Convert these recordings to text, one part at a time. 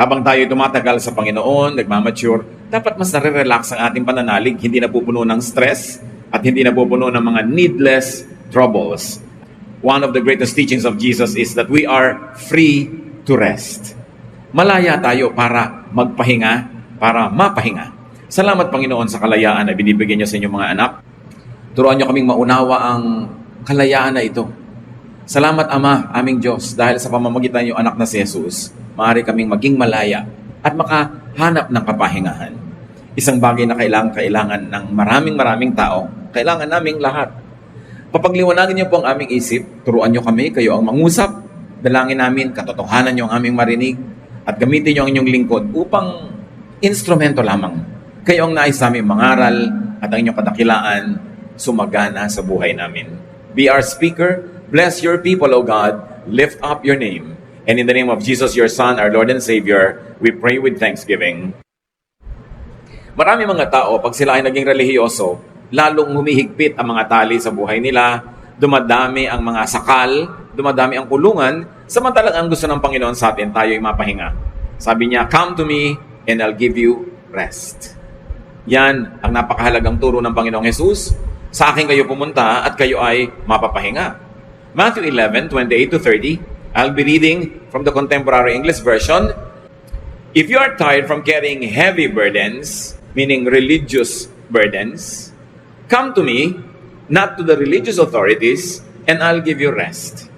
Habang tayo tumatagal sa Panginoon, nagmamature, dapat mas nare-relax ang ating pananalig, hindi napupuno ng stress at hindi napupuno ng mga needless troubles. One of the greatest teachings of Jesus is that we are free to rest. Malaya tayo para magpahinga, para mapahinga. Salamat Panginoon sa kalayaan na binibigyan niyo sa inyong mga anak. Turuan niyo kaming maunawa ang kalayaan na ito. Salamat Ama, aming Diyos, dahil sa pamamagitan niyo anak na si Jesus, maaari kaming maging malaya at makahanap ng kapahingahan. Isang bagay na kailangan ng maraming tao. Kailangan naming lahat. Papagliwanagin niyo po ang aming isip, turuan niyo kami, kayo ang mangusap, dalangin namin, katotohanan niyo ang aming marinig, at gamitin niyo ang inyong lingkod upang instrumento lamang. Kayo ang nais namin mangaral at ang inyong kadakilaan sumagana sa buhay namin. Be our speaker, bless your people, O God, lift up your name. And in the name of Jesus, your Son, our Lord and Savior, we pray with thanksgiving. Marami mga tao, pag sila ay naging relihiyoso, lalong humihigpit ang mga tali sa buhay nila, dumadami ang mga sakal, dumadami ang kulungan, samantalang ang gusto ng Panginoon sa atin, tayo ay mapahinga. Sabi niya, come to me and I'll give you rest. Yan ang napakahalagang turo ng Panginoong Jesus. Sa akin kayo pumunta at kayo ay mapapahinga. Matthew 11:28-30, I'll be reading from the Contemporary English Version. If you are tired from carrying heavy burdens, meaning religious burdens, come to me, not to the religious authorities, and I'll give you rest.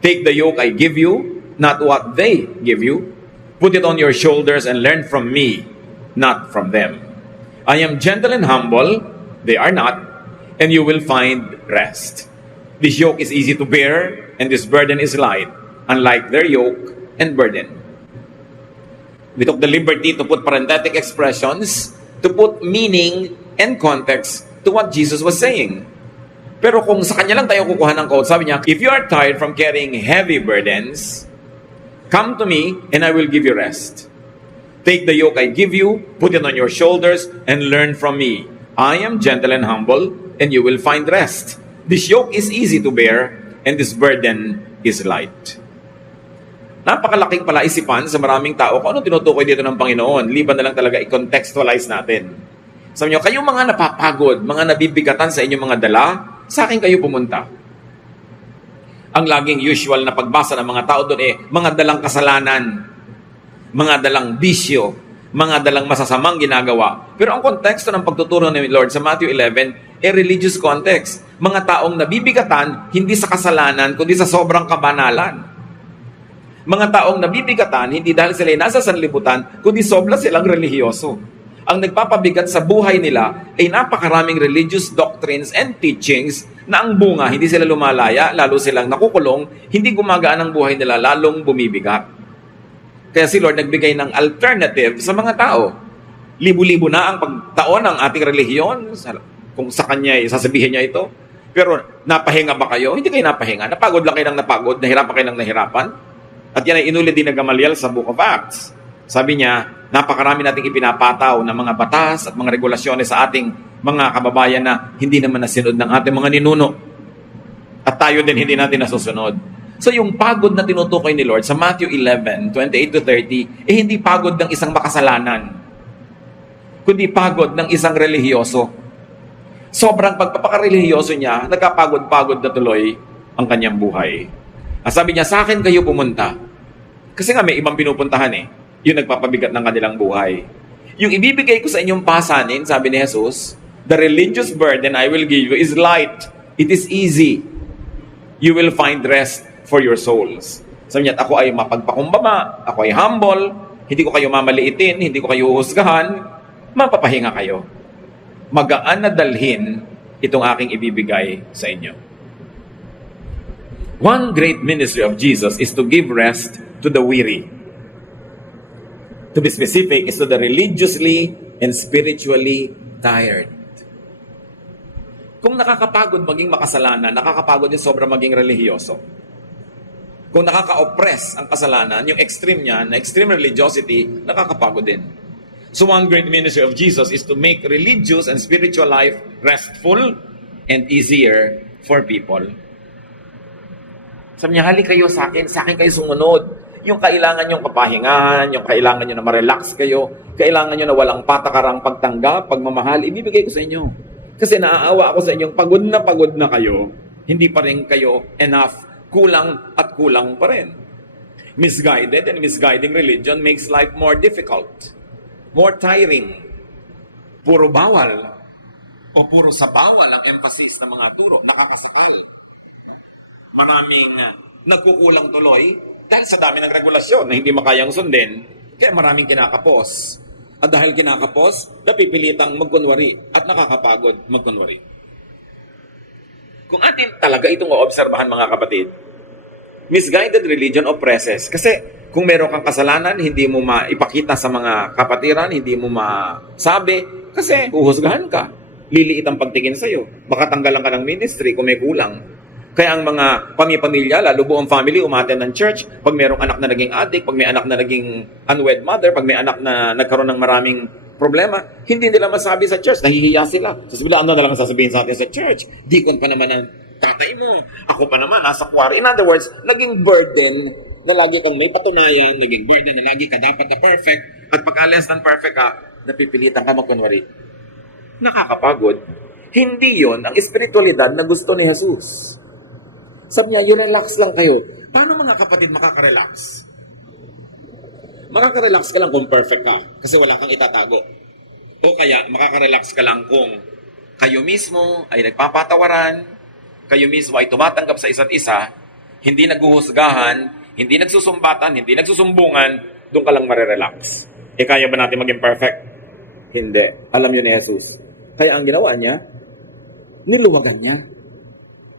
Take the yoke I give you, not what they give you. Put it on your shoulders and learn from me, not from them. I am gentle and humble, they are not, and you will find rest. This yoke is easy to bear, and this burden is light, unlike their yoke and burden. We took the liberty to put parenthetic expressions, to put meaning and context to what Jesus was saying. Pero kung sa kanya lang tayo kukuha ng quote, sabi niya, if you are tired from carrying heavy burdens, come to me and I will give you rest. Take the yoke I give you, put it on your shoulders, and learn from me. I am gentle and humble, and you will find rest. This yoke is easy to bear, and this burden is light. Napakalaking palaisipan sa maraming tao kung ano tinutukoy dito ng Panginoon. Liban na lang talaga i-contextualize natin. Sabi niyo, kayong mga napapagod, mga nabibigatan sa inyong mga dala, sa akin kayo pumunta. Ang laging usual na pagbasa ng mga tao doon mga dalang kasalanan, mga dalang bisyo, mga dalang masasamang ginagawa. Pero ang konteksto ng pagtuturo ni Lord sa Matthew 11, religious context. Mga taong nabibigatan, hindi sa kasalanan, kundi sa sobrang kabanalan. Mga taong nabibigatan, hindi dahil sila nasa sanlibutan, kundi sobra silang relihiyoso. Ang nagpapabigat sa buhay nila ay napakaraming religious doctrines and teachings na ang bunga, hindi sila lumalaya, lalo silang nakukulong, hindi gumagaan ang buhay nila, lalong bumibigat. Kaya si Lord nagbigay ng alternative sa mga tao. Libu-libo na ang pagtaon ng ating relihiyon, kung sa kanya sasabihin niya ito. Pero napahinga ba kayo? Hindi kayo napahinga. Napagod lang kayo ng napagod, nahirapan kayo ng nahirapan. At yan ay inulit din na Gamaliel sa Book of Acts. Sabi niya, napakarami nating ipinapataw ng mga batas at mga regulasyones sa ating mga kababayan na hindi naman nasunod ng ating mga ninuno. At tayo din hindi natin nasusunod. So yung pagod na tinutukoy ni Lord sa Matthew 11:28-30, hindi pagod ng isang makasalanan, kundi pagod ng isang relihiyoso. Sobrang pagpapakarelihiyoso niya, nagkapagod-pagod na tuloy ang kanyang buhay. At sabi niya, sa akin kayo pumunta. Kasi nga may ibang pinupuntahan yung nagpapabigat ng kanilang buhay. Yung ibibigay ko sa inyong pasanin, sabi ni Jesus, the religious burden I will give you is light. It is easy. You will find rest for your souls. Sabi niya, ako ay mapagpakumbaba, ako ay humble, hindi ko kayo mamaliitin, hindi ko kayo uhusgahan, mapapahinga kayo. Magaan na dalhin itong aking ibibigay sa inyo. One great ministry of Jesus is to give rest to the weary. To be specific, is to the religiously and spiritually tired. Kung nakakapagod maging makasalanan, nakakapagod din sobra maging relihiyoso. Kung nakaka-oppress ang kasalanan, yung extreme niya, na extreme religiosity, nakakapagod din. So one great ministry of Jesus is to make religious and spiritual life restful and easier for people. Sabi niya, hali kayo sa akin kayo sumunod. Yung kailangan yung kapahingahan, yung kailangan nyo na ma-relax kayo, kailangan nyo na walang patakarang pagtanggap, pagmamahal, ibibigay ko sa inyo. Kasi naaawa ako sa inyong pagod na kayo, hindi pa rin kayo enough, kulang at kulang pa rin. Misguided and misguiding religion makes life more difficult, more tiring. Puro bawal o puro sa bawal ang emphasis ng mga turo, nakakasakal. No? Maraming nagkukulang tuloy dahil sa dami ng regulasyon na hindi makayang sundin, kaya maraming kinakapos. At dahil kinakapos, napipilitang magkunwari at nakakapagod magkunwari. Kung atin talaga itong oobserbahan mga kapatid, misguided religion oppresses. Kasi kung meron kang kasalanan, hindi mo maipakita sa mga kapatiran, hindi mo masabi, kasi huhusgahan ka. Liliit ang pagtingin sa'yo. Baka tanggalan ka ng ministry kung may kulang. Kaya ang mga pamilya, lalo buong family, umaten ng church. Pag mayroong anak na naging addict, pag may anak na naging unwed mother, pag may anak na nagkaroon ng maraming problema, hindi nila masabi sa church, nahihiya sila. Sasabihin, ano na lang sasabihin sa atin sa church? Dikon pa naman ang tatay mo. Ako pa naman, nasa kuwari. In other words, naging burden na lagi kang may patunayan, naging burden na lagi ka dapat na perfect, at pag less than perfect ka, napipilitan ka magkunwari. Nakakapagod. Hindi yon ang espiritualidad na gusto ni Jesus. Sabi niya, you relax lang kayo. Paano mga kapatid makaka-relax? Makaka-relax ka lang kung perfect ka kasi wala kang itatago. O kaya, makaka-relax ka lang kung kayo mismo ay nagpapatawaran, kayo mismo ay tumatanggap sa isa't isa, hindi naghuhusgahan, hindi nagsusumbatan, hindi nagsusumbungan, doon ka lang marirelax. E kaya ba natin maging perfect? Hindi. Alam yun ni Jesus. Kaya ang ginawa niya, niluwagan niya.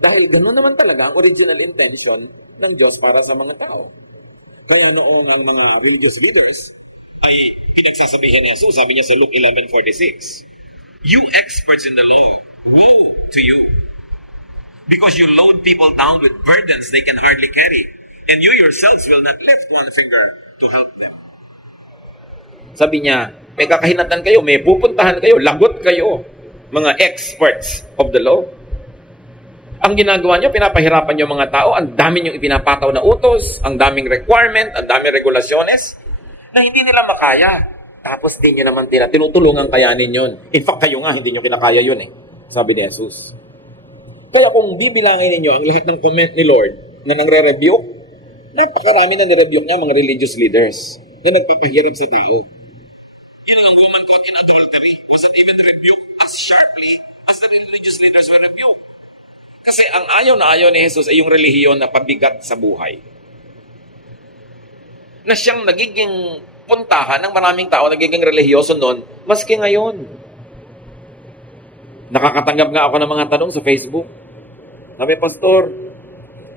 Dahil gano'n naman talaga ang original intention ng Diyos para sa mga tao. Kaya noong ang mga religious leaders ay pinagsasabihin ni Jesus, sabi niya sa Luke 11:46, "You experts in the law, woe to you! Because you load people down with burdens they can hardly carry, and you yourselves will not lift one finger to help them." Sabi niya, may kakahinatan kayo, may pupuntahan kayo, lagot kayo, mga experts of the law. Ang ginagawa nyo, pinapahirapan nyo mga tao, ang dami nyo ipinapataw na utos, ang daming requirement, ang daming regulasyones, na hindi nila makaya. Tapos di nyo naman tinutulungan kayanin yon. In fact, kayo nga, hindi nyo kinakaya yun sabi ni Jesus. Kaya kung bibilangin ninyo ang lahat ng comment ni Lord na nangre-rebuke, napakarami na ni-rebuke niya mga religious leaders na nagpapahirap sa tao. Yun ang woman caught in adultery was not even rebuked as sharply as the religious leaders were rebuked. Kasi ang ayaw na ayaw ni Jesus ay yung relihiyon na pabigat sa buhay. Na siyang nagiging puntahan ng maraming tao, nagiging relihiyoso noon, maski ngayon. Nakakatanggap nga ako ng mga tanong sa Facebook. Sabi, Pastor,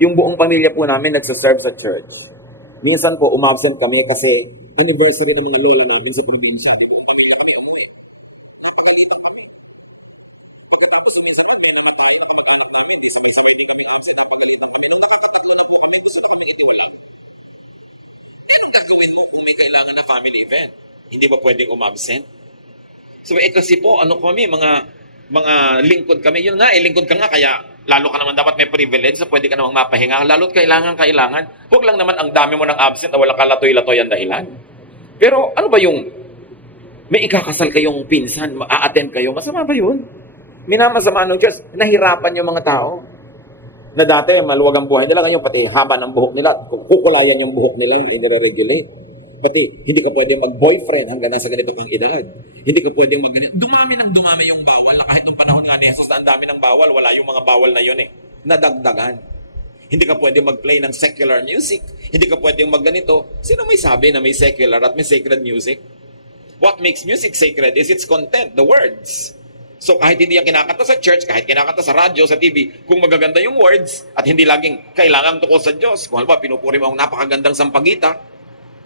yung buong pamilya po namin nagsaserve sa church. Minsan po, umabsent kami kasi anniversary ng mga lola namin sa probinsya. Di buong pamilya kami umuwi. Napagalitan kami. Pagkatapos, minsan naman, may namatay na kamag-anak namin. Di sabay-sabay din kaming absent. Napagalitan kami. Nung nakakatatlo na po kami, gusto na kaming itiwalag. Anong gagawin mo kung may kailangan na family event? Hindi ba pwedeng umabsent? So, kasi po, kami, mga lingkod kami. Yun nga, lingkod ka nga, kaya lalo ka naman dapat may privilege, so pwede ka namang mapahinga. Lalo't kailangan. Huwag lang naman ang dami mo ng absent na walang kalatoy-latoy ang dahilan. Pero ano ba yung may ikakasal kayong pinsan, ma-attend kayo, masama ba yun? Minamasama ng Diyos, nahirapan yung mga tao. Na dati, maluwag ang buhay nila, ngayon pati haba ng buhok nila, kukulayan yung buhok nila ay nire-regulate. Pati, hindi ka pwedeng mag-boyfriend hanggang nasa ganito kang edad. Hindi ka pwedeng mag-ganito. Dumami yung bawal, na kahit nung panahon nga ni Jesus na ang dami ng bawal, wala yung mga bawal na yun nadagdagan. Hindi ka pwedeng mag-play ng secular music. Hindi ka pwedeng mag-ganito. Sino may sabi na may secular at may sacred music? What makes music sacred is its content, the words. So kahit hindi yan kinakanta sa church, kahit kinakanta sa radyo, sa TV, kung magaganda yung words at hindi laging kailangan tukol sa Diyos, kung halimbawa pinupuri mo ang napakagandang sampagita,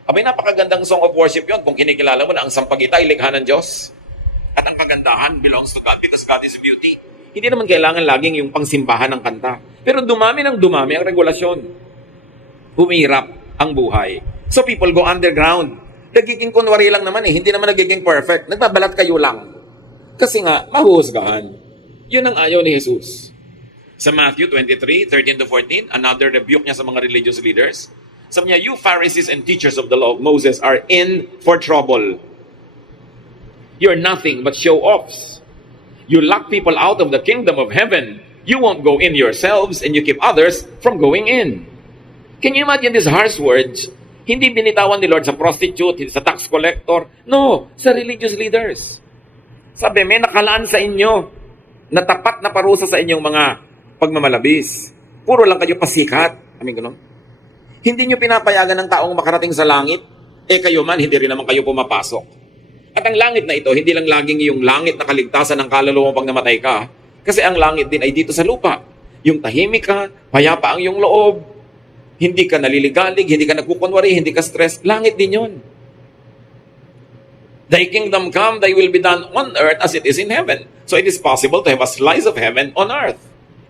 abay napakagandang song of worship yon kung kinikilala mo na ang sampagita ay likha ng Diyos. At ang kagandahan belongs to God because God is beauty. Hindi naman kailangan laging yung pangsimbahan ng kanta. Pero dumami ang regulasyon. Humihirap ang buhay. So people go underground. Nagiging kunwari lang naman hindi naman nagiging perfect. Nagbabalat kayo lang. Kasi nga, mahuhusgahan. Yun ang ayaw ni Jesus. Sa Matthew 23:13-14, another rebuke niya sa mga religious leaders. Sabi niya, you Pharisees and teachers of the law of Moses are in for trouble. You're nothing but show-offs. You lock people out of the kingdom of heaven. You won't go in yourselves and you keep others from going in. Can you imagine these harsh words? Hindi binitawan ni Lord sa prostitute, sa tax collector. No, sa religious leaders. Sabi, may nakalaan sa inyo na tapat na parusa sa inyong mga pagmamalabis. Puro lang kayo pasikat. Ganun. Hindi nyo pinapayagan ng taong makarating sa langit. Kayo man, hindi rin naman kayo pumapasok. At ang langit na ito, hindi lang laging yung langit na kaligtasan ng kaluluwa pag namatay ka. Kasi ang langit din ay dito sa lupa. Yung tahimik ka, payapa ang iyong loob. Hindi ka naliligalig, hindi ka nagkukunwari, hindi ka stress. Langit din yun. Thy kingdom come, thy will be done on earth as it is in heaven. So it is possible to have a slice of heaven on earth.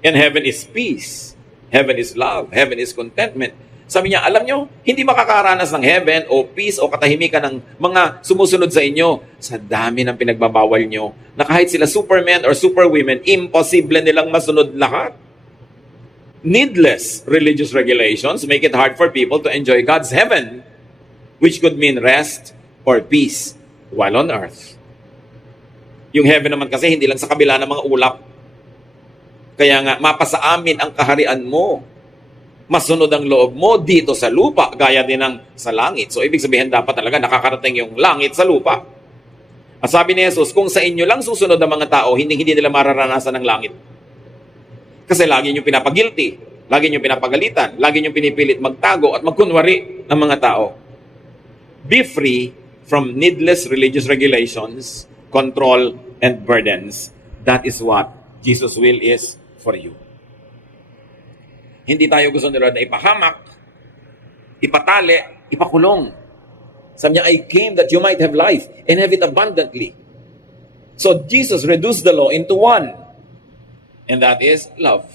And heaven is peace. Heaven is love. Heaven is contentment. Sabi niya, alam nyo, hindi makakaranas ng heaven o peace o katahimikan ng mga sumusunod sa inyo sa dami ng pinagbabawal nyo na kahit sila supermen or superwomen, imposible nilang masunod lahat. Needless religious regulations make it hard for people to enjoy God's heaven, which could mean rest or peace while on earth. Yung heaven naman kasi hindi lang sa kabila ng mga ulap. Kaya nga, mapasa amin ang kaharian mo. Masunod ang loob mo dito sa lupa, gaya din ng sa langit. So, ibig sabihin dapat talaga nakakarating yung langit sa lupa. At sabi ni Jesus, kung sa inyo lang susunod ang mga tao, hindi nila mararanasan ng langit. Kasi lagi nyo pinapagilty, lagi nyo pinapagalitan, lagi nyo pinipilit magtago at magkunwari ng mga tao. Be free from needless religious regulations, control, and burdens. That is what Jesus' will is for you. Hindi tayo gusto ni Lord na ipahamak, ipatali, ipakulong. Sabi niya, I came that you might have life and have it abundantly. So Jesus reduced the law into one. And that is love.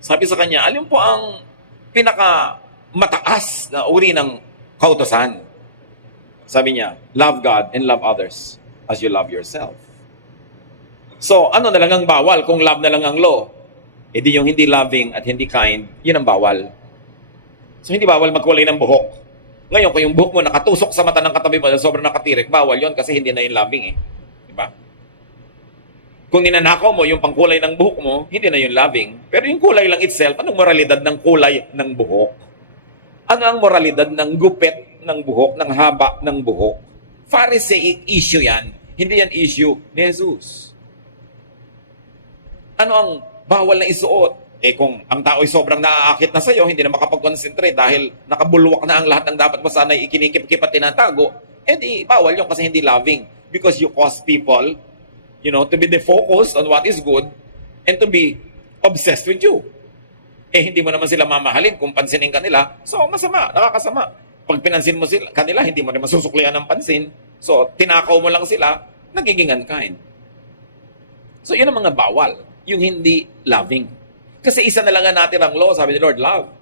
Sabi sa kanya, alin po ang pinakamataas na uri ng kautusan? Sabi niya, love God and love others as you love yourself. So, ano na lang ang bawal kung love na lang ang law? Di yung hindi loving at hindi kind, yun ang bawal. So, hindi bawal magkulay ng buhok. Ngayon, kung yung buhok mo nakatusok sa mata ng katabi mo, sobrang nakatirik, bawal yun kasi hindi na yung loving Diba? Kung ninanakaw mo yung pangkulay ng buhok mo, hindi na yung loving. Pero yung kulay lang itself, anong moralidad ng kulay ng buhok? Ano ang moralidad ng gupit ng buhok, ng haba ng buhok? Pharisaic issue yan. Hindi yan issue ni Jesus. Ano ang bawal na isuot? Kung ang tao ay sobrang naaakit na sa'yo, hindi na makapag-concentrate dahil nakabulwak na ang lahat ng dapat mo sana ikinikip-kip at tinatago, di bawal yun kasi hindi loving. Because you cause people, to be defocused on what is good and to be obsessed with you. Hindi mo naman sila mamahalin kung pansinin ka nila. So, masama, nakakasama. Pag pinansin mo sila, kanila, hindi mo rin masusuklian ng pansin. So, tinakaw mo lang sila, nagiging unkind. So, yun ang mga bawal. Yung hindi loving. Kasi isa na lang nga natin ang law, sabi ni Lord, love.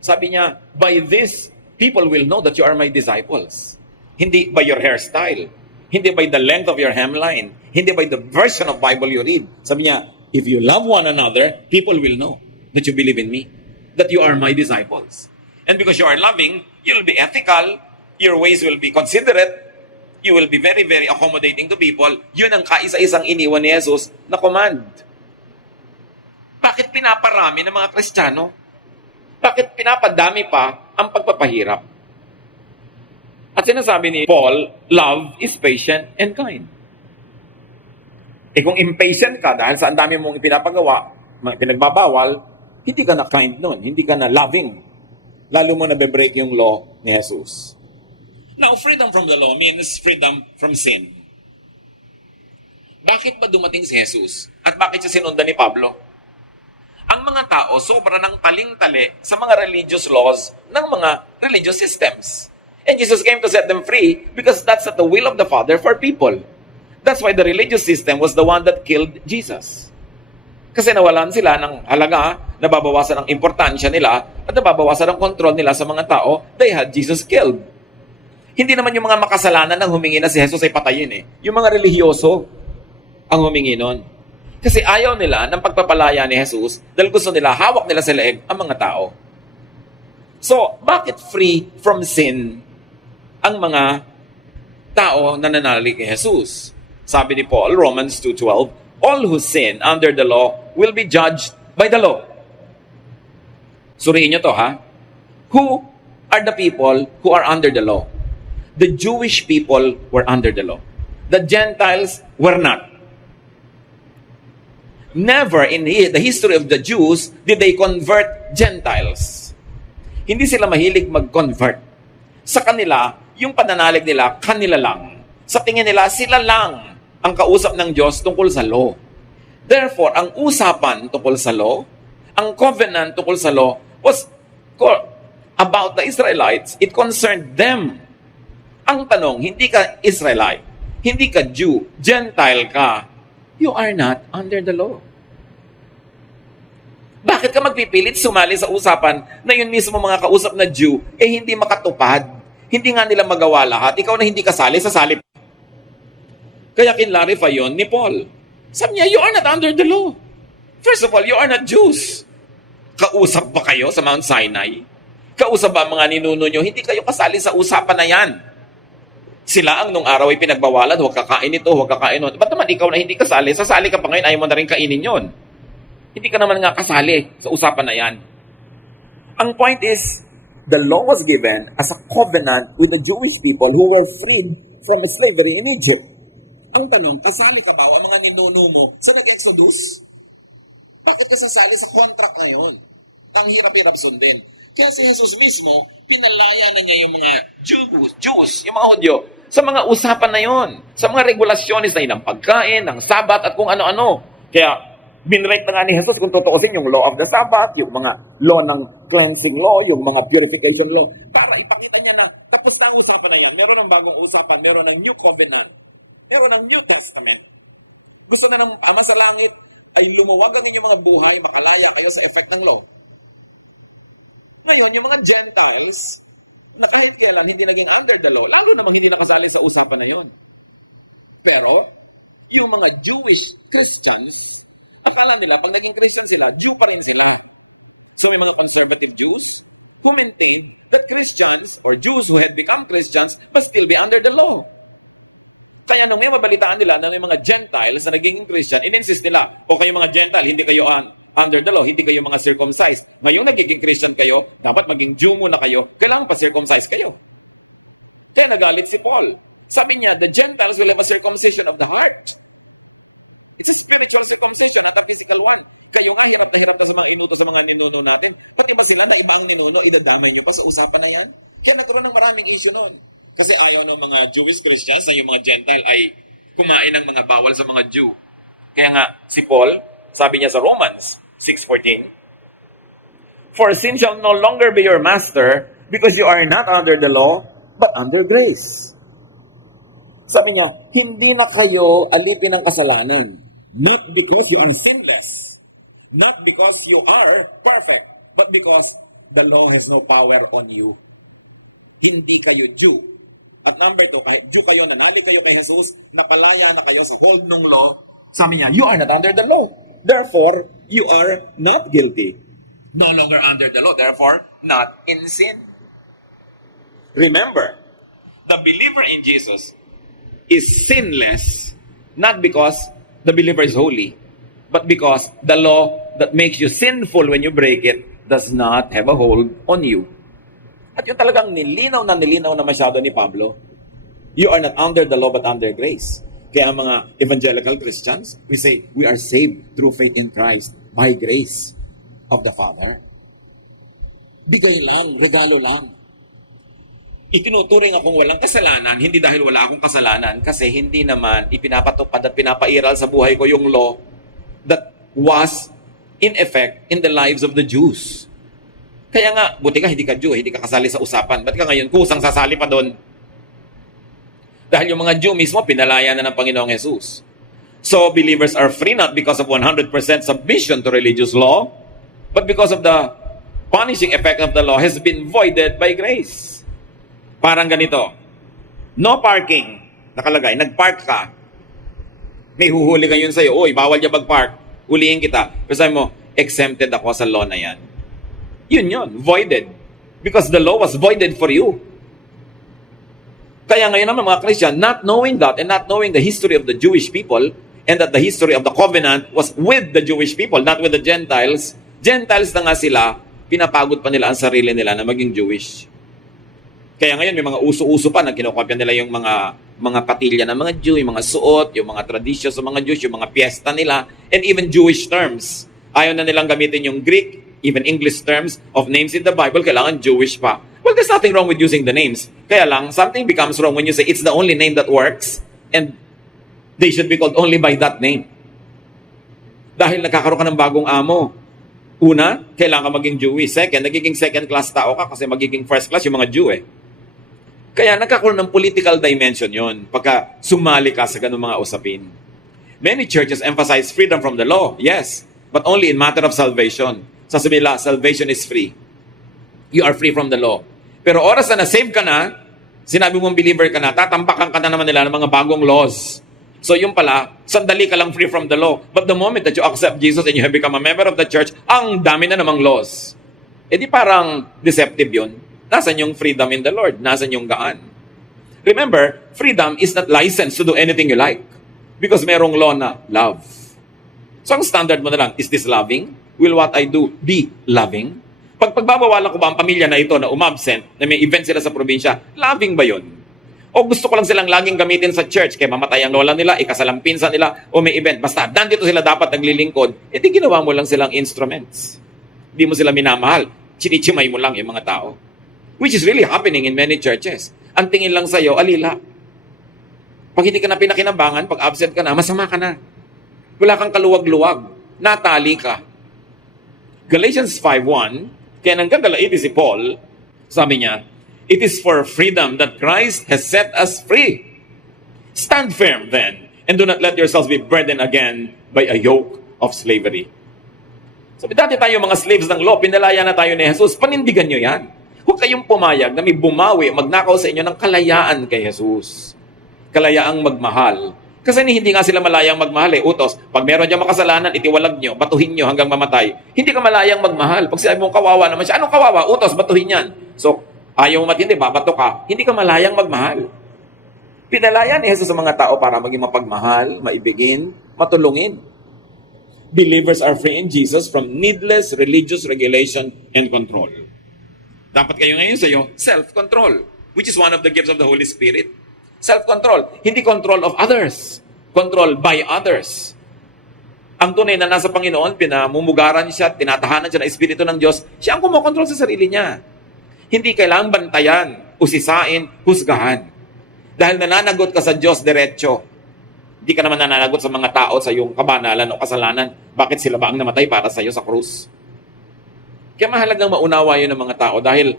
Sabi niya, by this, people will know that you are my disciples. Hindi by your hairstyle. Hindi by the length of your hemline. Hindi by the version of Bible you read. Sabi niya, if you love one another, people will know that you believe in me. That you are my disciples. And because you are loving, you'll be ethical. Your ways will be considerate. You will be very, very accommodating to people. Yun ang kaisa-isang iniwan ni Jesus na command. Bakit pinaparami ng mga Kristiyano? Bakit pinapadami pa ang pagpapahirap? At sinasabi ni Paul, love is patient and kind. Kung impatient ka dahil sa ang dami mong pinapagawa, pinagbabawal, hindi ka na kind nun, hindi ka na loving. Lalo mo na be-break yung law ni Jesus. Now, freedom from the law means freedom from sin. Bakit ba dumating si Jesus? At bakit siya sinundan ni Pablo? Ang mga tao sobra ng taling-tali sa mga religious laws ng mga religious systems. And Jesus came to set them free because that's at the will of the Father for people. That's why the religious system was the one that killed Jesus. Kasi nawalan sila ng halaga, nababawasan ang importansya nila, at nababawasan ang kontrol nila sa mga tao, they had Jesus killed. Hindi naman yung mga makasalanan nang humingi na si Jesus ay patayin Yung mga relihiyoso ang humingi nun. Kasi ayaw nila ng pagpapalaya ni Jesus dahil gusto nila, hawak nila sa leeg ang mga tao. So, bakit free from sin ang mga tao na nananalig kay Jesus? Sabi ni Paul, Romans 2:12, all who sin under the law will be judged by the law. Suriin nyo to, ha? Who are the people who are under the law? The Jewish people were under the law. The Gentiles were not. Never in the history of the Jews did they convert Gentiles. Hindi sila mahilig mag-convert. Sa kanila, yung pananalig nila, kanila lang. Sa tingin nila, sila lang ang kausap ng Diyos tungkol sa law. Therefore, ang usapan tungkol sa law, ang covenant tungkol sa law, was about the Israelites. It concerned them. Ang tanong, hindi ka Israelite, hindi ka Jew, Gentile ka, you are not under the law. Bakit ka magpipilit sumali sa usapan na yun mismo mga kausap na Jew, hindi makatupad? Hindi nga nila magawa lahat. Ikaw na hindi kasali, sasali pa. Kaya kinlarify yun ni Paul. Sabi niya, you are not under the law. First of all, you are not Jews. Kausap ba kayo sa Mount Sinai? Kausap ba ang mga ninuno nyo? Hindi kayo kasali sa usapan na yan. Sila ang nung araw ay pinagbawalan, huwag kakain ito, huwag kakain ito. Ba't naman ikaw na hindi kasali? Sasali ka pa ngayon, ayaw mo na rin kainin yon. Hindi ka naman nga kasali sa usapan na yan. Ang point is, the law was given as a covenant with the Jewish people who were freed from slavery in Egypt. Ang tanong, kasali ka ba o ang mga ninuno mo sa nag-Exodus? Bakit ka sasali sa contract na yon? Ang hirap-hirap sundin. Kaya si Jesus mismo, pinalaya na niya yung mga Jews, yung mga Hudyo, sa mga usapan na yon, sa mga regulasyones na yun, ng pagkain, ng Sabat, at kung ano-ano. Kaya, binrate na nga ni Jesus kung tutuusin yung law of the Sabbath, yung mga law ng cleansing law, yung mga purification law, para ipakita niya na tapos na ang usapan na yan. Meron ng bagong usapan, meron ng New Covenant, meron ng New Testament. Gusto na ng Ama sa Langit ay lumuwag ang inyong mga buhay, makalaya kayo sa effect ng law. Ngayon, yung mga Gentiles, na kahit kailan hindi naging under the law, lalo namang hindi nakasali sa usapan na yon. Pero, yung mga Jewish Christians, akala nila, pag naging Christian sila, Jew pa rin sila. So may mga conservative Jews who maintained that Christians or Jews who had become Christians must still be under the law. Kaya nung may mabalitaan nila na may mga Gentiles na naging Christian, in-insist nila, o kayo mga Gentile, hindi kayo under the law, hindi kayo mga circumcised. Ngayong nagiging Christian kayo, dapat maging Jew muna kayo, kailangan pa circumcise kayo. Kaya nagalit si Paul. Sabi niya, the Gentiles will have a circumcision of the heart. It's a spiritual circumcision, not a physical one. Kayo nga, hirap na sa mga inuto sa mga ninuno natin. Pati ba sila na iba ang ninuno, idadamay nyo pa sa usapan na yan? Kaya nagkaroon ng maraming issue noon. Kasi ayaw ng mga Jewish Christians na yung mga Gentile ay kumain ng mga bawal sa mga Jew. Kaya nga, si Paul, sabi niya sa Romans 6:14, for sin shall no longer be your master because you are not under the law, but under grace. Sabi niya, hindi na kayo alipin ng kasalanan. Not because you are sinless. Not because you are perfect. But because the law has no power on you. Hindi kayo Jew. At number 2, kahit Jew kayo, nanali kayo kay Jesus, napalaya na kayo sa hold ng law, sabi niya, you are not under the law. Therefore, you are not guilty. No longer under the law. Therefore, not in sin. Remember, the believer in Jesus is sinless, not because the believer is holy, but because the law that makes you sinful when you break it does not have a hold on you. At yung talagang nilinaw na masyado ni Pablo, you are not under the law but under grace. Kaya ang mga evangelical Christians, we say, we are saved through faith in Christ by grace of the Father. Bigay lang, regalo lang. Itinuturing akong walang kasalanan, hindi dahil wala akong kasalanan, kasi hindi naman ipinapatupad at pinapairal sa buhay ko yung law that was in effect in the lives of the Jews. Kaya nga, buti ka, hindi ka Jew, hindi ka kasali sa usapan. Ba't ka ngayon kusang sasali pa doon? Dahil yung mga Jew mismo, pinalaya na ng Panginoong Jesus. So, believers are free not because of 100% submission to religious law, but because of the punishing effect of the law has been voided by grace. Parang ganito, no parking, nakalagay, nagpark ka, may huhuli ngayon sa'yo, oy, bawal niya mag-park, hulihin kita. Pero sabi mo, exempted ako sa law na yan. Yun, voided. Because the law was voided for you. Kaya ngayon naman mga Christian, not knowing that and not knowing the history of the Jewish people and that the history of the covenant was with the Jewish people, not with the Gentiles, Gentiles na nga sila, pinapagod pa nila ang sarili nila na maging Jewish. Kaya ngayon may mga uso-uso pa na kinokopya nila yung mga patilya ng mga Jew, yung mga suot, yung mga traditions ng mga Jews, yung mga piyesta nila, and even Jewish terms. Ayaw na nilang gamitin yung Greek, even English terms of names in the Bible, kailangan Jewish pa. Well, there's nothing wrong with using the names. Kaya lang, something becomes wrong when you say it's the only name that works and they should be called only by that name. Dahil nagkakaroon ka ng bagong amo. Una, kailangan ka maging Jewish. Second, nagiging second class tao ka kasi magiging first class yung mga Jew eh. Kaya nagkakaroon ng political dimension yon pagka sumali ka sa ganung mga usapin. Many churches emphasize freedom from the law, yes, but only in matter of salvation. Sasabihin nila, salvation is free. You are free from the law. Pero oras na na-save ka na, sinabi mong believer ka na, tatampakan ka na naman nila ng mga bagong laws. So yung pala, sandali ka lang free from the law. But the moment that you accept Jesus and you have become a member of the church, ang dami na namang laws. E di parang deceptive yun. Nasaan yung freedom in the Lord? Nasaan yung gaan? Remember, freedom is not licensed to do anything you like. Because merong law na love. So ang standard mo na lang, is this loving? Will what I do be loving? Pagbabawalan ko ba ang pamilya na ito na umabsent, na may event sila sa probinsya, loving ba yun? O gusto ko lang silang laging gamitin sa church, kaya mamatay ang lola nila, ikasalang pinsan nila, o may event. Basta, nandito sila dapat naglilingkod, edi ginawa mo lang silang instruments. Hindi mo sila minamahal. Chinichimay mo lang yung mga tao. Which is really happening in many churches. Ang tingin lang sa'yo, alila. Pag hindi ka na pinakinabangan, pag absent ka na, masama ka na. Wala kang kaluwag-luwag. Natali ka. Galatians 5:1, kaya nang gagalaiti si Paul, sabi niya, it is for freedom that Christ has set us free. Stand firm then, and do not let yourselves be burdened again by a yoke of slavery. Sabi, dati tayo mga slaves ng law, pinalaya na tayo ni Jesus, panindigan nyo yan. Huwag kayong pumayag na may bumawi, magnakaw sa inyo ng kalayaan kay Jesus. Kalayaang magmahal. Kasi hindi nga sila malayang magmahal eh. Utos, pag meron diyang makasalanan, itiwalag nyo, batuhin nyo hanggang mamatay. Hindi ka malayang magmahal. Pag sinabi mong kawawa naman siya, anong kawawa? Utos, batuhin yan. So, ayaw mo matindi, babato ka. Hindi ka malayang magmahal. Pinalaya ni Jesus sa mga tao para maging mapagmahal, maibigin, matulungin. Believers are free in Jesus from needless religious regulation and control. Dapat kayo ngayon sa'yo, self-control, which is one of the gifts of the Holy Spirit. Self-control, hindi control of others. Control by others. Ang tunay na nasa Panginoon, pinamumugaran siya, tinatahanan siya ng Espiritu ng Diyos, siya ang kumokontrol sa sarili niya. Hindi kailangang bantayan, usisain, husgahan. Dahil nananagot ka sa Diyos diretso. Hindi ka naman nananagot sa mga tao sa iyong kabanalan o kasalanan. Bakit sila ba ang namatay para sa iyo sa krus? Kaya mahalagang maunawa yun ng mga tao dahil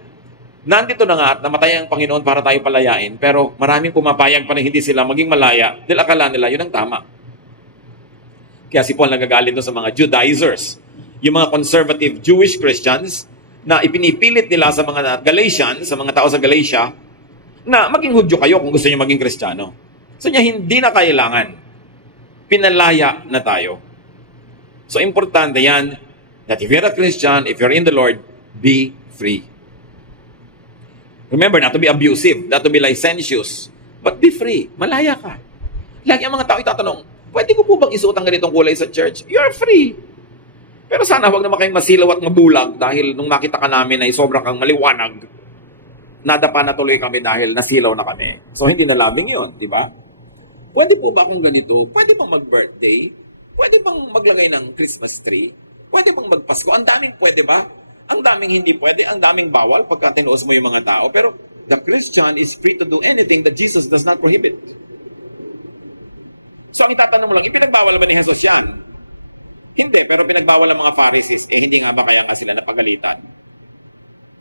nandito na nga at namatay ang Panginoon para tayo palayain, pero maraming pumapayag pa na hindi sila maging malaya dahil akala nila yun ang tama. Kaya si Paul nagagalit doon sa mga Judaizers, yung mga conservative Jewish Christians na ipinipilit nila sa mga Galatians, sa mga tao sa Galatia, na maging Hudyo kayo kung gusto niyo maging Kristiyano. So niya, hindi na kailangan. Pinalaya na tayo. So importante yan, that if you're a Christian, if you're in the Lord, be free. Remember, not to be abusive, not to be licentious, but be free. Malaya ka. Lagi ang mga tao itatanong, pwede ko po bang isuot ang ganitong kulay sa church? You're free. Pero sana huwag naman kayong masilaw at mabulag dahil nung makita ka namin ay sobrang kang maliwanag, nadapa na tuloy kami dahil nasilaw na kami. So hindi na loving yun, di ba? Pwede po ba akong ganito? Pwede bang mag-birthday? Pwede bang maglagay ng Christmas tree? Pwede bang magpasko? Ang daming pwede ba? Ang daming hindi pwede, ang daming bawal pagka tinuos mo yung mga tao. Pero the Christian is free to do anything that Jesus does not prohibit. So ang itatanong mo lang, ipinagbawal ba ni Jesus yan? Hindi, pero pinagbawal ang mga Pharisees. Hindi nga ba kaya nga sila napagalitan?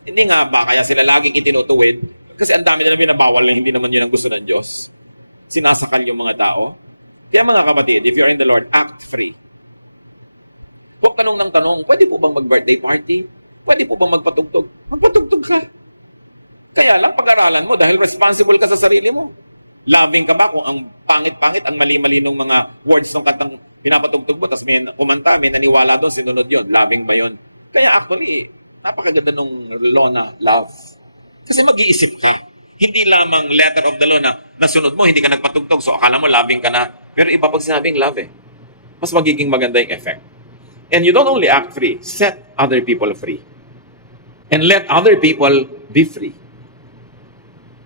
Hindi nga ba kaya sila laging itinutuwid? Kasi ang dami nila binabawal na hindi naman yun ang gusto ng Diyos. Sinasakal yung mga tao. Kaya mga kapatid, if you're in the Lord, act free. Huwag tanong ng tanong, pwede po bang mag-birthday party? Pwede po bang magpatugtog? Magpatugtog ka. Kaya lang, pag-aralan mo dahil responsible ka sa sarili mo. Loving ka ba kung ang pangit-pangit, ang mali-mali ng mga words ng kantang pinapatugtog mo, tapos may kumanta, may naniwala doon, sinunod yun. Loving ba yun? Kaya actually, Napakaganda nung law na love. Kasi mag-iisip ka. Hindi lamang letter of the law na nasunod mo, hindi ka nagpatugtog, so akala mo loving ka na. Pero iba pag sinabing love mas magiging maganda yung effect. And you don't only act free, set other people free. And let other people be free.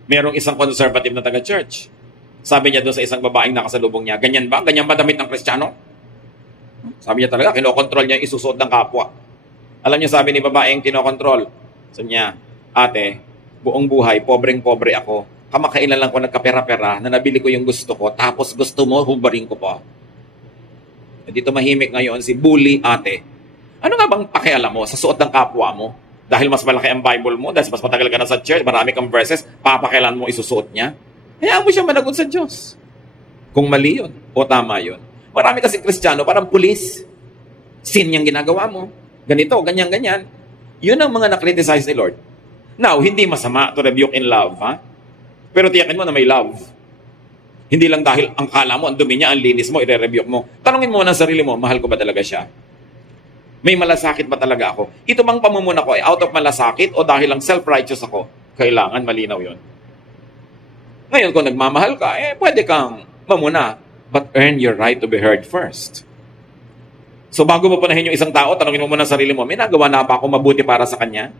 Merong isang conservative na taga-church. Sabi niya doon sa isang babaeng nakasalubong niya, ganyan ba? Ganyan ba damit ng Kristiyano? Sabi niya talaga, kinokontrol niya yung isusuot ng kapwa. Alam niyo, sabi ni babaeng kinokontrol, sabi niya, ate, buong buhay, pobreng-pobre ako. Kamakailan lang ko nagkapera-pera na nabili ko yung gusto ko, tapos gusto mo, hubarin ko pa. E dito mahimik ngayon si bully ate. Ano nga bang pakialam mo sa suot ng kapwa mo? Dahil mas malaki ang Bible mo, dahil mas matagal ka na sa church, marami kang verses, papakialan mo isusuot niya? Hayaan mo siya managot sa Diyos. Kung mali yun o tama yun. Marami kasi Kristiyano, parang pulis. Sin yung ginagawa mo. Ganito, ganyan-ganyan. Yun ang mga na-criticize ni Lord. Now, hindi masama to rebuke in love, ha? Pero tiyakin mo na may love. Hindi lang dahil ang kala mo, ang dumi niya, ang linis mo, i-rebuke mo. Tanungin mo ng sarili mo, mahal ko ba talaga siya? May malasakit ba talaga ako? Ito bang pamumuna ko ay out of malasakit o dahil lang self-righteous ako? Kailangan malinaw yon. Ngayon, kung nagmamahal ka, pwede kang mamuna, but earn your right to be heard first. So bago mo panahin yung isang tao, tanungin mo muna sa sarili mo, may nagawa na ba ako mabuti para sa kanya?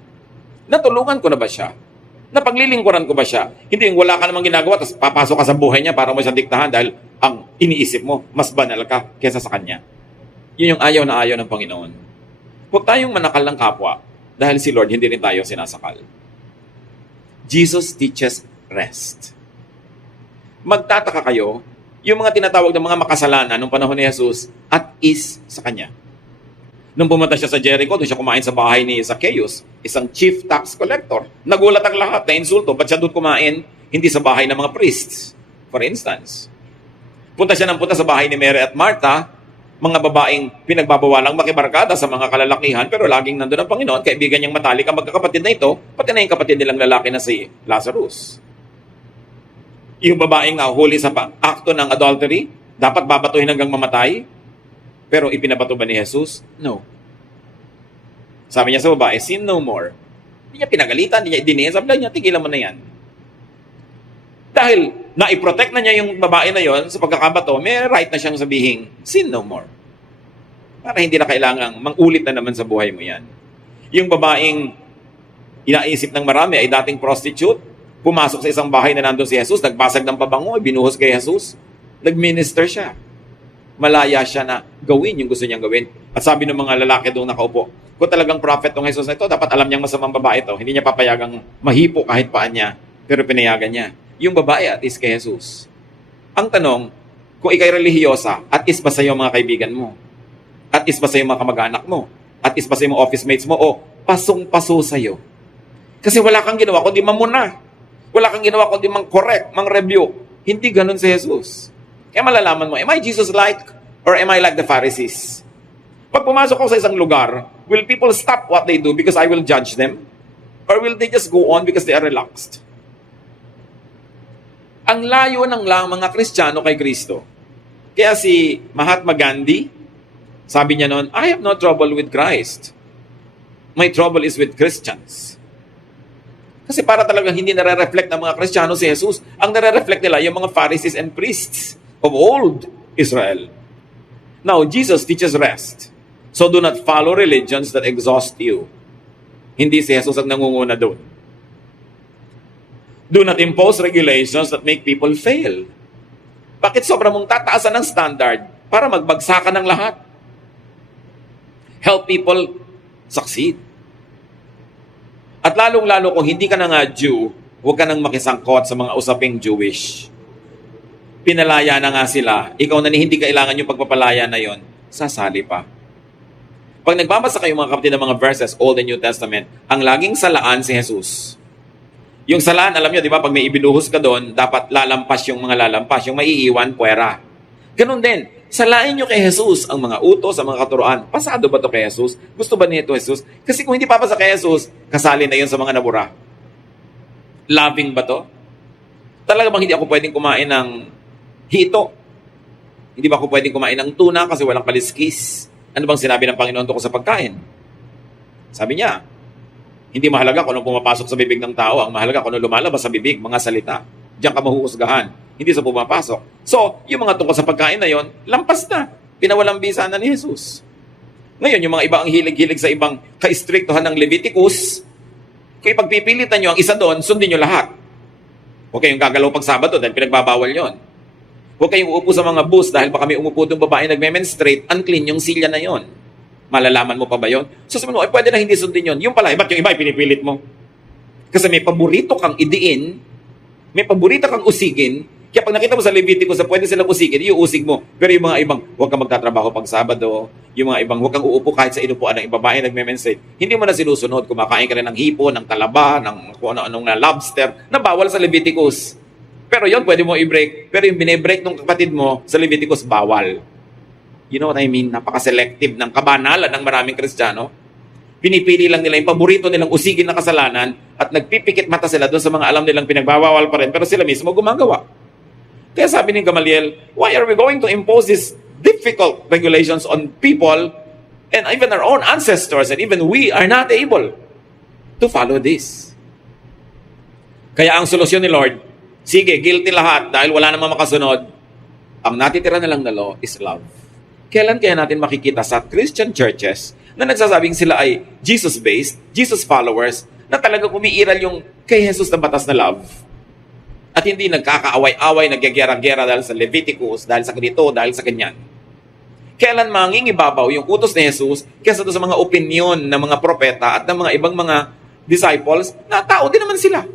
Natulungan ko na ba siya? Napaglilingkuran ko ba siya? Hindi yung wala ka namang ginagawa, tapos papasok ka sa buhay niya para mo siyang diktahan dahil ang iniisip mo, mas banal ka kesa sa kanya. Yun yung ayaw na ayaw ng Panginoon. Huwag tayong manakal ng kapwa dahil si Lord hindi rin tayo sinasakal. Jesus teaches rest. Magtataka kayo, yung mga tinatawag ng mga makasalanan nung panahon ni Jesus at is sa Kanya. Nung pumunta siya sa Jericho, doon siya kumain sa bahay ni Zacchaeus, isang chief tax collector. Nagulat ang lahat na insulto. Ba't siya doon kumain? Hindi sa bahay ng mga priests, for instance. Punta siya sa bahay ni Mary at Martha, mga babaeng pinagbabawalang makibarkada sa mga kalalakihan, pero laging nandun ang Panginoon, kaibigan niyang matalik ang magkakapatid na ito, pati na yung kapatid nilang lalaki na si Lazarus. Yung babaeng nahuli sa akto ng adultery, dapat babatuhin hanggang mamatay, pero ipinabato ba ni Jesus? No. Sabi niya sa babae, sin no more. Hindi niya pinagalitan, hindi niya idinihin, sabi niya, tigilan mo na yan. Dahil na-protect na niya yung babae na yon sa pagkakabato, may right na siyang sabihin, sin no more. Para hindi na kailangang mangulit na naman sa buhay mo yan. Yung babaeng inaisip ng marami ay dating prostitute, pumasok sa isang bahay na nandun si Jesus, nagbasag ng pabango, binuhos kay Jesus, nag-minister siya. Malaya siya na gawin yung gusto niyang gawin. At sabi ng mga lalaki doon nakaupo, kung talagang prophet tong Jesus na ito, dapat alam niyang masamang babae ito. Hindi niya papayagang mahipo kahit paan niya, pero pinayagan niya. Yung babae at is kay Jesus. Ang tanong, kung ikay relihiyosa, at is ba sa'yo mga kaibigan mo? At is ba sa'yo mga kamag-anak mo? At is ba sa'yo mga office mates mo? O pasong-paso sa'yo? Kasi wala kang ginawa kundi mamuna. Wala kang ginawa kundi mang-correct, mang-review. Hindi ganun si Jesus. Kaya malalaman mo, am I Jesus-like or am I like the Pharisees? Pag pumasok ako sa isang lugar, will people stop what they do because I will judge them? Or will they just go on because they are relaxed? Ang layo ng mga Kristiyano kay Kristo. Kaya si Mahatma Gandhi, sabi niya noon, I have no trouble with Christ. My trouble is with Christians. Kasi para talagang hindi nare-reflect ng mga Kristiyano si Jesus, ang nare-reflect nila yung mga Pharisees and priests of old Israel. Now, Jesus teaches rest. So do not follow religions that exhaust you. Hindi si Jesus ang nangunguna doon. Do not impose regulations that make people fail. Bakit sobrang mong tataasan ng standard para magbagsakan ng lahat? Help people succeed. At lalong-lalo kung hindi ka na nga Jew, huwag ka nang makisangkot sa mga usaping Jewish. Pinalaya na nga sila. Ikaw na hindi kailangan yung pagpapalaya na yon, sasali pa. Pag nagbabasa kayo mga kapatid ng mga verses, Old and New Testament, ang laging salaan si Jesus. Yung salaan, alam nyo, di ba, pag may ibinuhos ka doon, dapat lalampas yung mga lalampas, yung maiiwan, puwera. Ganun din, salain nyo kay Jesus ang mga utos, ang mga katuroan. Pasado ba to kay Jesus? Gusto ba nito Jesus? Kasi kung hindi papasa kay Jesus, kasali na yun sa mga nabura. Loving ba to? Talaga bang hindi ako pwedeng kumain ng hito? Hindi ba ako pwedeng kumain ng tuna kasi walang kaliskis? Ano bang sinabi ng Panginoon tungkol sa pagkain? Sabi niya, Hindi mahalaga kung anong pumapasok sa bibig ng tao. Ang mahalaga kung anong lumalabas sa bibig, mga salita. Diyan ka mahuhusgahan. Hindi sa pumapasok. So, yung mga tungkol sa pagkain na yon, lampas na. Pinawalang bisa na ni Jesus. Ngayon, yung mga iba ang hilig-hilig sa ibang kaistriktuhan ng Leviticus, kung ipagpipilitan nyo ang isa doon, sundin nyo lahat. Huwag kayong gagalaw pag Sabado dahil pinagbabawal yon. Huwag kayong uupo sa mga bus dahil baka may umupo doong babae nagme-menstruate, unclean yung silya na yon. Malalaman mo pa ba yon? So sabi mo, pwede na hindi sundin yon. Yung pala, ba't yung iba pinipilit mo? Kasi may paborito kang idiin, may paborito kang usigin, kaya pag nakita mo sa Leviticus na pwede silang usigin, iuusig mo. Pero yung mga ibang, huwag kang magtatrabaho pag Sabado, yung mga ibang, huwag kang uupo kahit sa inupuan ng babae nagme-menstruate, hindi mo na sinusunod. Kumakain ka rin ng hipo, ng talaba, ng kung ano-anong na lobster, na bawal sa Leviticus. Pero yon pwede mo i-break. Pero yung binibreak ng kapatid mo sa Leviticus, bawal. You know what I mean? Napaka-selective ng kabanalan ng maraming Kristiyano. Pinipili lang nila yung paborito nilang usigin na kasalanan at nagpipikit mata sila doon sa mga alam nilang pinagbabawal pa rin pero sila mismo gumagawa. Kaya sabi ni Gamaliel, why are we going to impose these difficult regulations on people and even our own ancestors and even we are not able to follow this? Kaya ang solusyon ni Lord, sige, guilty lahat dahil wala namang makasunod. Ang natitira na lang na law is love. Kailan kaya natin makikita sa Christian churches na nagsasabing sila ay Jesus-based, Jesus followers, na talagang umiiral yung kay Jesus na batas na love? At hindi nagkakaaway-away, nagyagera-gera dahil sa Leviticus, dahil sa ganito, dahil sa ganyan. Kailan mangingibabaw yung utos ni Jesus kaysa sa mga opinion ng mga propeta at ng mga ibang mga disciples na tao din naman sila.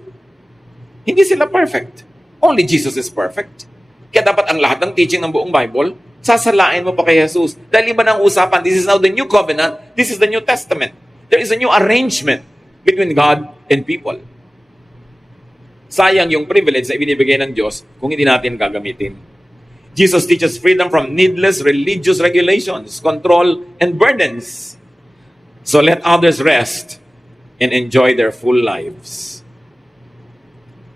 Hindi sila perfect. Only Jesus is perfect. Kaya dapat ang lahat ng teaching ng buong Bible, sasalain mo pa kay Jesus. Dahil iba ng usapan, this is now the new covenant, this is the New Testament. There is a new arrangement between God and people. Sayang yung privilege na ibinibigay ng Diyos kung hindi natin gagamitin. Jesus teaches freedom from needless religious regulations, control, and burdens. So let others rest and enjoy their full lives.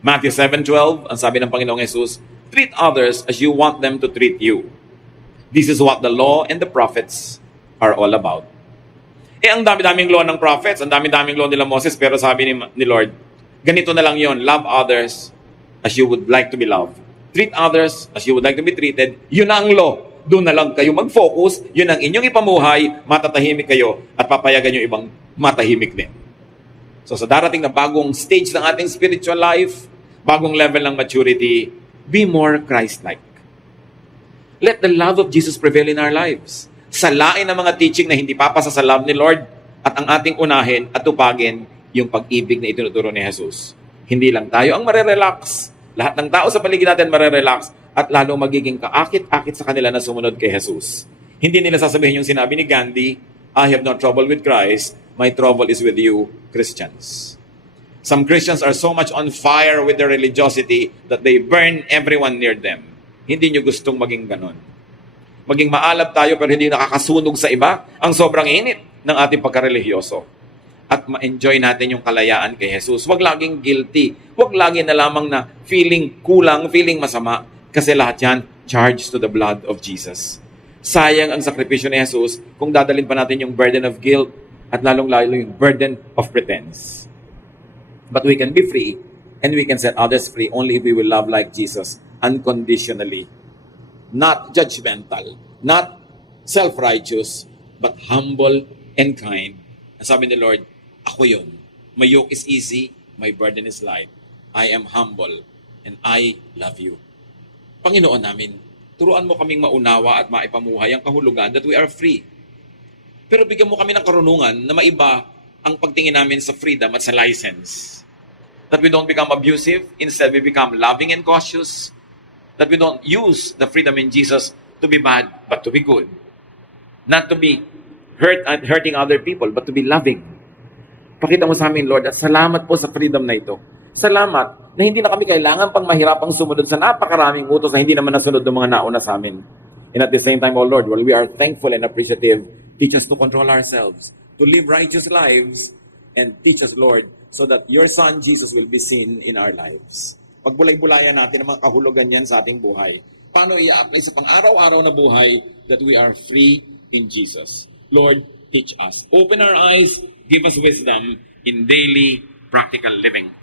Matthew 7:12, ang sabi ng Panginoong Jesus, treat others as you want them to treat you. This is what the law and the prophets are all about. Ang dami-daming law ng prophets, ang dami-daming law nila Moses, pero sabi ni Lord, ganito na lang yon, love others as you would like to be loved. Treat others as you would like to be treated. Yun ang law. Doon na lang kayo mag-focus, yun ang inyong ipamuhay, matatahimik kayo, at papayagan yung ibang matahimik din. So sa darating na bagong stage ng ating spiritual life, bagong level ng maturity, be more Christ-like. Let the love of Jesus prevail in our lives. Salain ang mga teaching na hindi papasa sa love ni Lord at ang ating unahin at tupagin yung pag-ibig na itinuturo ni Jesus. Hindi lang tayo ang marerelax. Lahat ng tao sa paligid natin marerelax at lalo magiging kaakit-akit sa kanila na sumunod kay Jesus. Hindi nila sasabihin yung sinabi ni Gandhi, I have no trouble with Christ, my trouble is with you, Christians. Some Christians are so much on fire with their religiosity that they burn everyone near them. Hindi nyo gustong maging ganon. Maging maalab tayo pero hindi nakakasunog sa iba ang sobrang init ng ating pagkarelihiyoso. At ma-enjoy natin yung kalayaan kay Jesus. Huwag laging guilty. Huwag lagi na lamang na feeling kulang, feeling masama. Kasi lahat yan, charged to the blood of Jesus. Sayang ang sakripisyo ni Jesus kung dadalhin pa natin yung burden of guilt at lalong-lalo yung burden of pretense. But we can be free and we can set others free only if we will love like Jesus unconditionally. Not judgmental, not self-righteous, but humble and kind. Ang sabi ni Lord, ako yun. My yoke is easy, my burden is light. I am humble and I love you. Panginoon namin, turuan mo kaming maunawa at maipamuhay ang kahulugan that we are free. Pero bigyan mo kami ng karunungan na maiba ang pagtingin namin sa freedom at sa license. That we don't become abusive, instead we become loving and cautious. That we don't use the freedom in Jesus to be bad, but to be good. Not to be hurting other people, but to be loving. Pakita mo sa amin, Lord, at salamat po sa freedom na ito. Salamat na hindi na kami kailangan pang mahirapang sumunod sa napakaraming utos na hindi naman nasunod ng mga nauna sa amin. And at the same time, O Lord, while we are thankful and appreciative, teach us to control ourselves, to live righteous lives, and teach us, Lord, so that your Son, Jesus, will be seen in our lives. Pagbulay-bulayan natin ang mga kahulugan yan sa ating buhay. Paano i-apply sa pang-araw-araw na buhay that we are free in Jesus? Lord, teach us. Open our eyes, give us wisdom, in daily practical living.